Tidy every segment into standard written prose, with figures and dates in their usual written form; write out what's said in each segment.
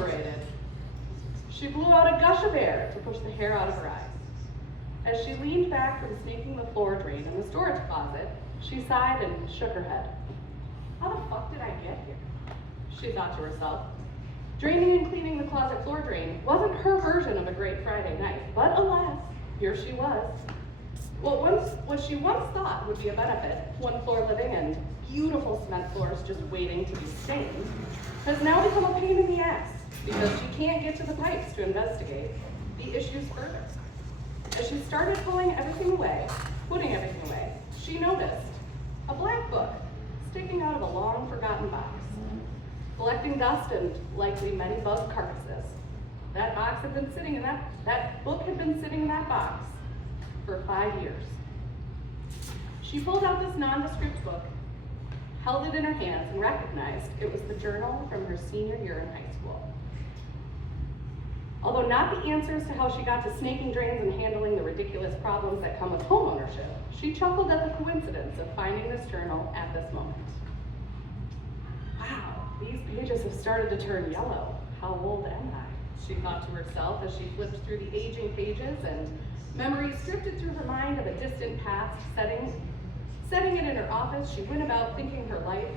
liberated. She blew out a gush of air to push the hair out of her eyes. As she leaned back from snaking the floor drain in the storage closet, she sighed and shook her head. How the fuck did I get here? She thought to herself. Draining and cleaning the closet floor drain wasn't her version of a great Friday night, but alas, here she was. What she once thought would be a benefit, one floor living and beautiful cement floors just waiting to be stained, has now become a pain in the ass because she can't get to the pipes to investigate the issues further. As she started putting everything away, she noticed a black book sticking out of a long forgotten box, collecting dust and likely many bug carcasses. That book had been sitting in that box for 5 years. She pulled out this nondescript book, held it in her hands, and recognized it was the journal from her senior year in high school. Although not the answers to how she got to snaking drains and handling the ridiculous problems that come with homeownership, she chuckled at the coincidence of finding this journal at this moment. Wow, these pages have started to turn yellow. How old am I? She thought to herself as she flipped through the aging pages, and memories drifted through her mind of a distant past. Setting it in her office, she went about thinking her life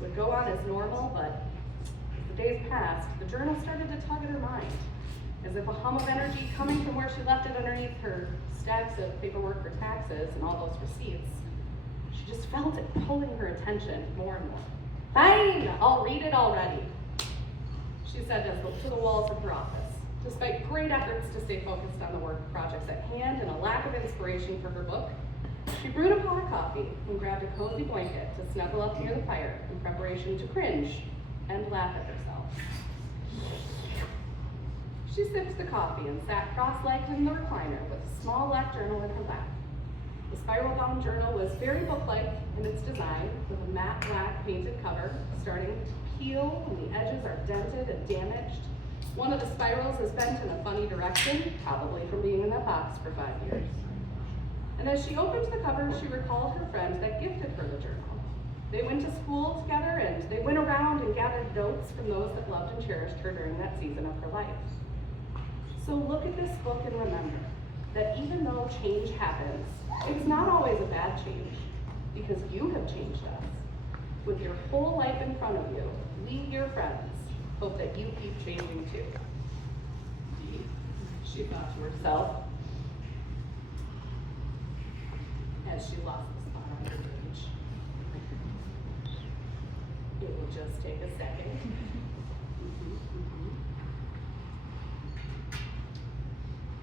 would go on as normal, but as the days passed, the journal started to tug at her mind, as if a hum of energy coming from where she left it underneath her stacks of paperwork for taxes and all those receipts. She just felt it pulling her attention more and more. Fine, I'll read it already, she said to the walls of her office. Despite great efforts to stay focused on the work projects at hand and a lack of inspiration for her book, she brewed a pot of coffee and grabbed a cozy blanket to snuggle up near the fire in preparation to cringe and laugh at herself. She sipped the coffee and sat cross-legged in the recliner with a small black journal in her lap. The spiral-bound journal was very book-like in its design, with a matte black painted cover starting to peel and the edges are dented and damaged. One of the spirals is bent in a funny direction, probably from being in that box for 5 years. And as she opened the cover, she recalled her friend that gifted her the journal. They went to school together and they went around and gathered notes from those that loved and cherished her during that season of her life. So look at this book and remember that even though change happens, it's not always a bad change, because you have changed us. With your whole life in front of you, we, your friends, hope that you keep changing too. She thought to herself as she lost the spot on her page. It will just take a second.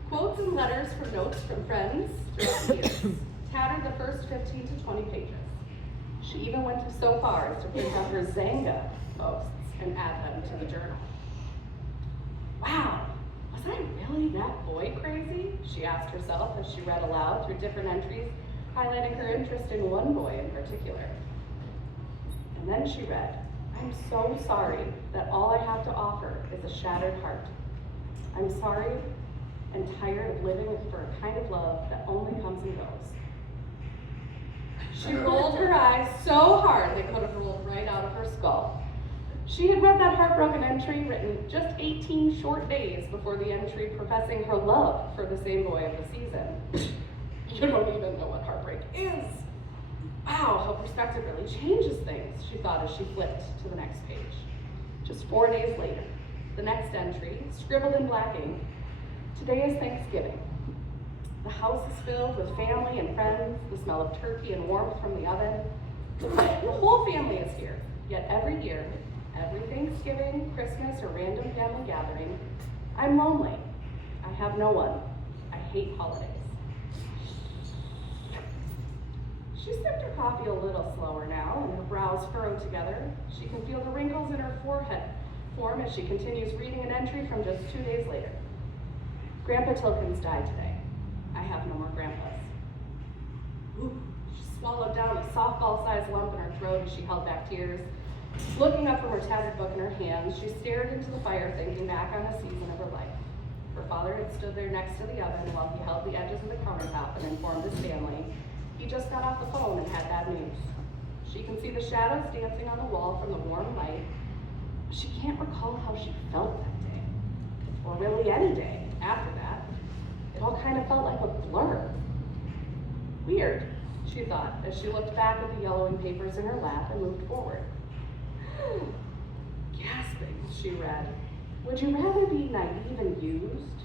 Quotes and letters from notes from friends throughout the years tattered the first 15 to 20 pages. She even went so far as to print out her Zanga posts and add them to the journal. Wow, was I really that boy crazy? She asked herself as she read aloud through different entries, highlighting her interest in one boy in particular. And then she read, I'm so sorry that all I have to offer is a shattered heart. I'm sorry and tired of living for a kind of love that only comes and goes. She rolled her eyes so hard they could have rolled right out of her skull. She had read that heartbroken entry written just 18 short days before the entry professing her love for the same boy of the season. You don't even know what heartbreak is. Wow, how perspective really changes things, she thought as she flipped to the next page. Just 4 days later, the next entry, scribbled in black ink, today is Thanksgiving. The house is filled with family and friends, the smell of turkey and warmth from the oven. The whole family is here, yet every year, every Thanksgiving, Christmas, or random family gathering, I'm lonely. I have no one. I hate holidays. She sipped her coffee a little slower now, and her brows furrowed together. She can feel the wrinkles in her forehead form as she continues reading an entry from just 2 days later. Grandpa Tilkins died today. I have no more grandpas. Ooh, she swallowed down a softball-sized lump in her throat as she held back tears. Looking up from her tattered book in her hands, she stared into the fire, thinking back on a season of her life. Her father had stood there next to the oven while he held the edges of the countertop and informed his family he just got off the phone and had bad news. She can see the shadows dancing on the wall from the warm light she can't recall how she felt that day, or really any day after that. It all kind of felt like a blur. Weird, she thought, as she looked back at the yellowing papers in her lap and moved forward. Gasping, she read, "Would you rather be naive and used,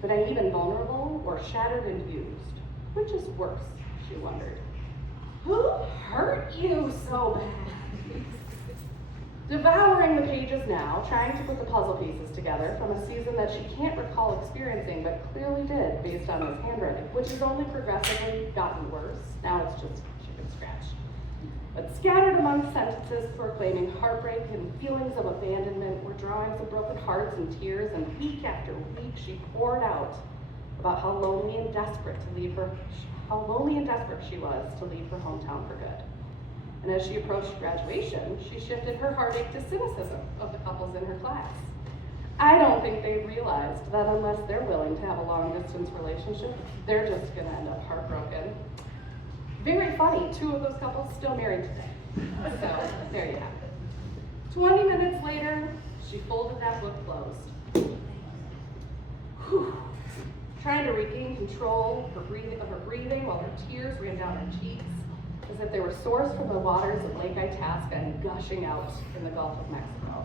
but naive and vulnerable, or shattered and used? Which is worse?" she wondered. Who hurt you so bad? Devouring the pages now, trying to put the puzzle pieces together from a season that she can't recall experiencing, but clearly did based on this handwriting, which has only progressively gotten worse. Now it's just chicken scratch. But scattered among sentences proclaiming heartbreak and feelings of abandonment were drawings of broken hearts and tears, and week after week she poured out about how lonely and desperate she was to leave her hometown for good. And as she approached graduation, she shifted her heartache to cynicism of the couples in her class. I don't think they realized that unless they're willing to have a long-distance relationship, they're just gonna end up heartbroken. Very funny, 2 of those couples still married today. So, there you have it. 20 minutes later, she folded that book closed. Whew. Trying to regain control of her breathing while her tears ran down her cheeks, as if they were sourced from the waters of Lake Itasca and gushing out in the Gulf of Mexico.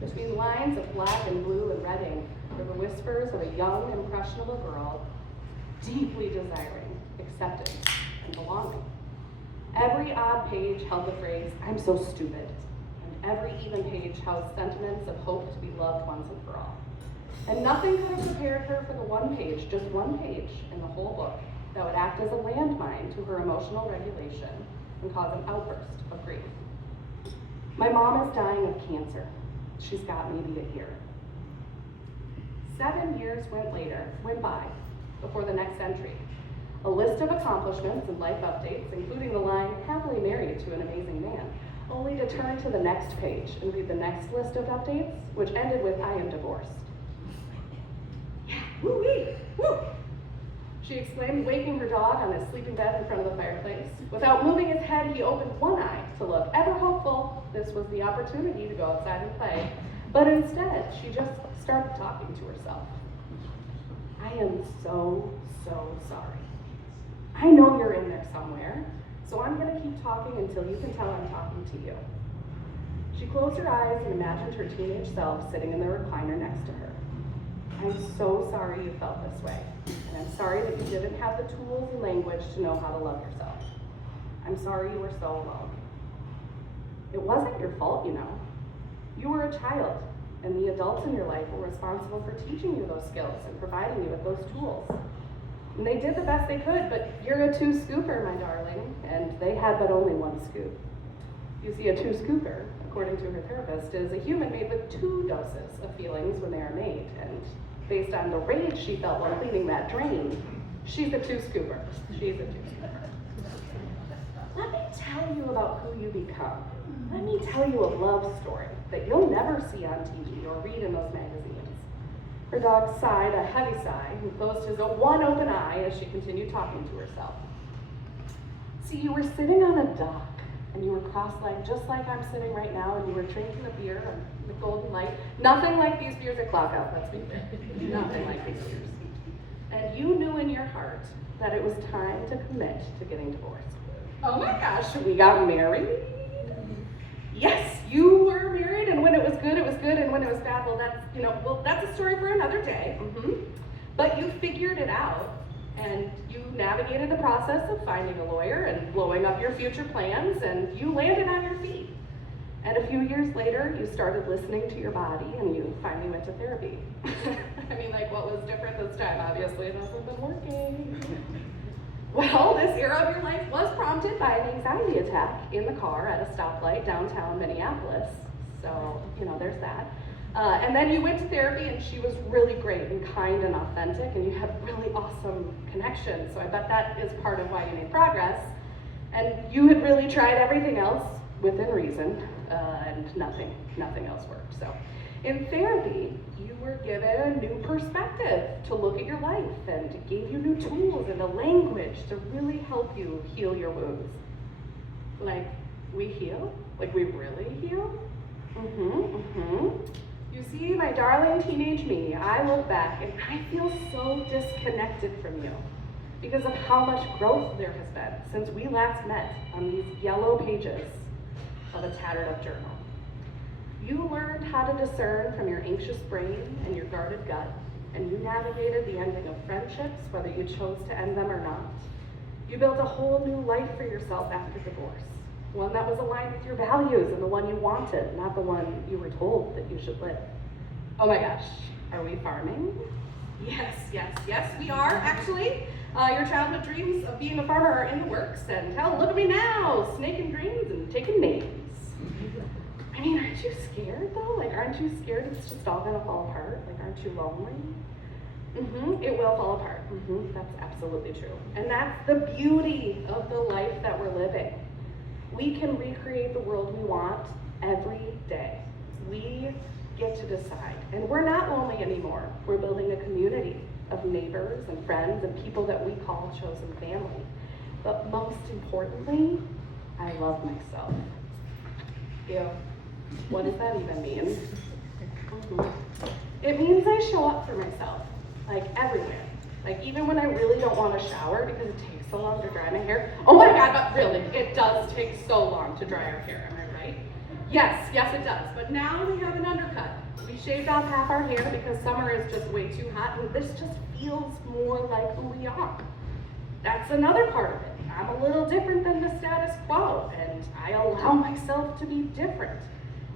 Between lines of black and blue and red ink were the whispers of a young, impressionable girl deeply desiring acceptance and belonging. Every odd page held the phrase, "I'm so stupid," and every even page housed sentiments of hope to be loved once and for all. And nothing could have prepared her for the one page, just one page in the whole book, that would act as a landmine to her emotional regulation and cause an outburst of grief. "My mom is dying of cancer. She's got maybe a year." 7 years went by before the next entry. A list of accomplishments and life updates, including the line, "happily married to an amazing man," only to turn to the next page and read the next list of updates, which ended with, "I am divorced." "Yeah, woo-wee, woo!" she exclaimed, waking her dog on his sleeping bed in front of the fireplace. Without moving his head, he opened one eye to look. Ever hopeful, this was the opportunity to go outside and play. But instead, she just started talking to herself. "I am so sorry. I know you're in there somewhere, so I'm going to keep talking until you can tell I'm talking to you." She closed her eyes and imagined her teenage self sitting in the recliner next to her. "I'm so sorry you felt this way, and I'm sorry that you didn't have the tools and language to know how to love yourself. I'm sorry you were so alone. It wasn't your fault, you know. You were a child, and the adults in your life were responsible for teaching you those skills and providing you with those tools. And they did the best they could, but you're a 2-scooper, my darling, and they had but only 1 scoop. You see, a 2-scooper, according to her therapist, is a human made with 2 doses of feelings when they are made, and based on the rage she felt while cleaning that drain, she's a 2-scooper. She's a 2-scooper. Let me tell you about who you become. Let me tell you a love story that you'll never see on TV or read in those magazines." Her dog sighed a heavy sigh and closed his one open eye as she continued talking to herself. "See, you were sitting on a dock, and you were cross-legged just like I'm sitting right now, and you were drinking a beer on the golden light. Nothing like these beers at Clockout, let's be fair. Nothing like these beers. And you knew in your heart that it was time to commit to getting divorced. Oh my gosh, we got married? Yes, you were married, and when it was good, and when it was bad, that's a story for another day. But you figured it out, and you navigated the process of finding a lawyer and blowing up your future plans, and you landed on your feet. And a few years later, you started listening to your body, and you finally went to therapy. What was different this time? Obviously, it hasn't been working. Well, this era of your life was prompted by an anxiety attack in the car at a stoplight downtown Minneapolis. So, there's that. And then you went to therapy, and she was really great and kind and authentic, and you had really awesome connections. So I bet that is part of why you made progress. And you had really tried everything else within reason, and nothing else worked. So in therapy, you were given a new perspective to look at your life, and it gave you new tools and a language to really help you heal your wounds. We heal? We really heal? You see, my darling teenage me, I look back and I feel so disconnected from you because of how much growth there has been since we last met on these yellow pages of a tattered up journal. You learned how to discern from your anxious brain and your guarded gut, and you navigated the ending of friendships, whether you chose to end them or not. You built a whole new life for yourself after divorce, one that was aligned with your values and the one you wanted, not the one you were told that you should live. Oh my gosh, are we farming? Yes, we are actually. Your childhood dreams of being a farmer are in the works, and hell, look at me now, snaking drains and taking names. I mean, aren't you scared though? Like, aren't you scared it's just all gonna fall apart? Like, aren't you lonely? It will fall apart. That's absolutely true. And that's the beauty of the life that we're living. We can recreate the world we want every day. We get to decide. And we're not lonely anymore. We're building a community of neighbors and friends and people that we call chosen family. But most importantly, I love myself. Ew. What does that even mean? It means I show up for myself, like everywhere. Like even when I really don't want to shower because it takes so long to dry my hair. Oh my God, but really, it does take so long to dry our hair, am I right? Yes, it does. But now we have an undercut. We shaved off half our hair because summer is just way too hot, and this just feels more like who we are. That's another part of it. I'm a little different than the status quo, and I allow myself to be different.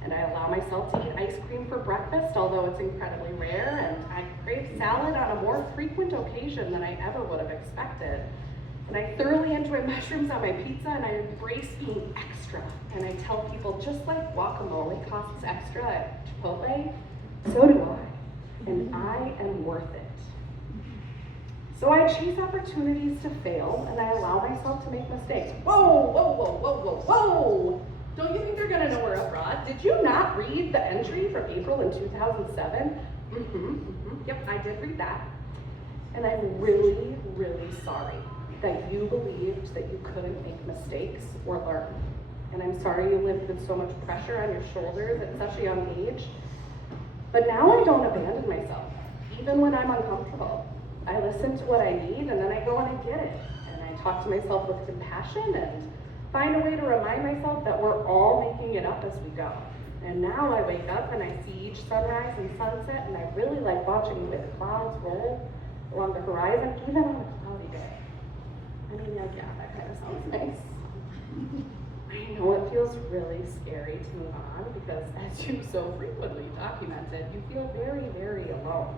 And I allow myself to eat ice cream for breakfast, although it's incredibly rare, and I crave salad on a more frequent occasion than I ever would have expected. And I thoroughly enjoy mushrooms on my pizza, and I embrace being extra. And I tell people, just like guacamole costs extra at Chipotle, so do I. And I am worth it. So I chase opportunities to fail, and I allow myself to make mistakes. Whoa! Don't you think they're gonna know we're abroad? Did you not read the entry from April in 2007? Yep, I did read that. And I'm really, really sorry that you believed that you couldn't make mistakes or learn. And I'm sorry you lived with so much pressure on your shoulders at such a young age. But now I don't abandon myself, even when I'm uncomfortable. I listen to what I need, and then I go and I get it. And I talk to myself with compassion and find a way to remind myself that we're all making it up as we go. And now I wake up and I see each sunrise and sunset, and I really like watching the way the clouds roll along the horizon, even on a cloudy day. I mean, yeah, that kind of sounds nice. I know it feels really scary to move on because, as you so frequently documented, you feel very, very alone.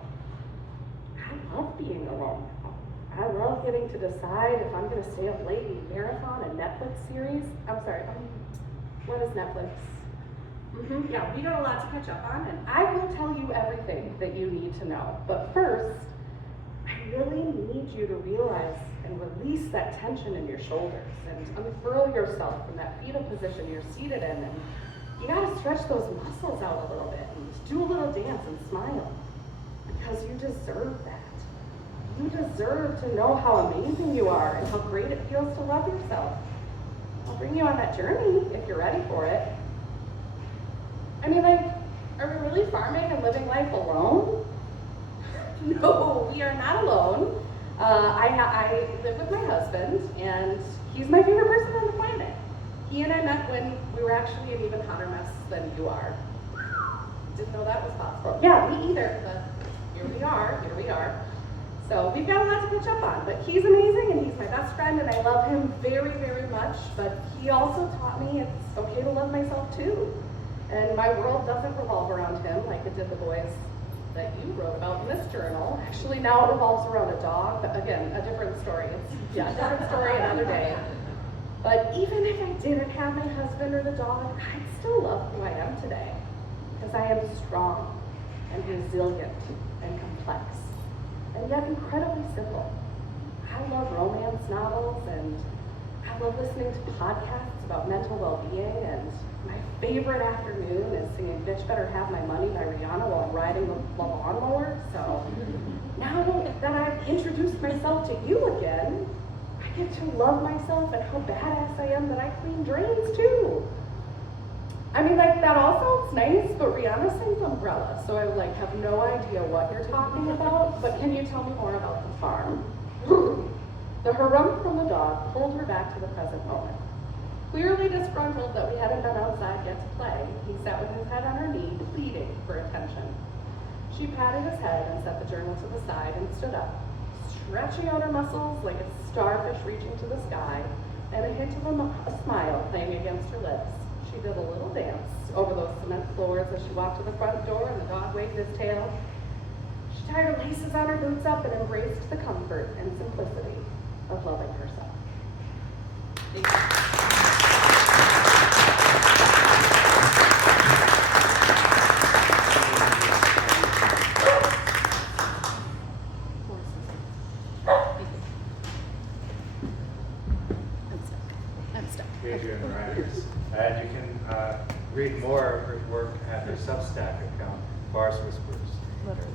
I love being alone. I love getting to decide if I'm going to stay up late and marathon a Netflix series. I'm sorry, what is Netflix? Yeah, we got a lot to catch up on, and I will tell you everything that you need to know. But first, I really need you to realize and release that tension in your shoulders and unfurl yourself from that fetal position you're seated in. And you got to stretch those muscles out a little bit and do a little dance and smile because you deserve that. You deserve to know how amazing you are and how great it feels to love yourself. I'll bring you on that journey if you're ready for it. I mean, like, are we really farming and living life alone? No, we are not alone. I live with my husband, and he's my favorite person on the planet. He and I met when we were actually an even hotter mess than you are. Didn't know that was possible. Yeah, me either, but here we are. So we've got a lot to catch up on, but he's amazing and he's my best friend and I love him very, very much, but he also taught me it's okay to love myself too. And my world doesn't revolve around him like it did the boys that you wrote about in this journal. Actually, now it revolves around a dog, but again, a different story. It's a different story another day. But even if I didn't have my husband or the dog, I'd still love who I am today. Because I am strong and resilient and complex. And yet incredibly simple. I love romance novels and I love listening to podcasts about mental well-being, and my favorite afternoon is singing Bitch Better Have My Money by Rihanna while I'm riding the lawnmower. So now that I've introduced myself to you again, I get to love myself and how badass I am that I clean drains too. I mean, like, that all sounds nice, but Rihanna sings Umbrella, so I, like, have no idea what you're talking about, but can you tell me more about the farm? The harumph from the dog pulled her back to the present moment. Clearly disgruntled that we hadn't been outside yet to play, he sat with his head on her knee, pleading for attention. She patted his head and set the journal to the side and stood up, stretching out her muscles like a starfish reaching to the sky, and a hint of a smile playing against her lips. She did a little dance over those cement floors as she walked to the front door and the dog waved his tail. She tied her laces on her boots up and embraced the comfort and simplicity of loving herself. Thank you. I'm stuck. Adrienne Reimers. And you can read more of her work at her Substack account, Forest Whispers. Literally.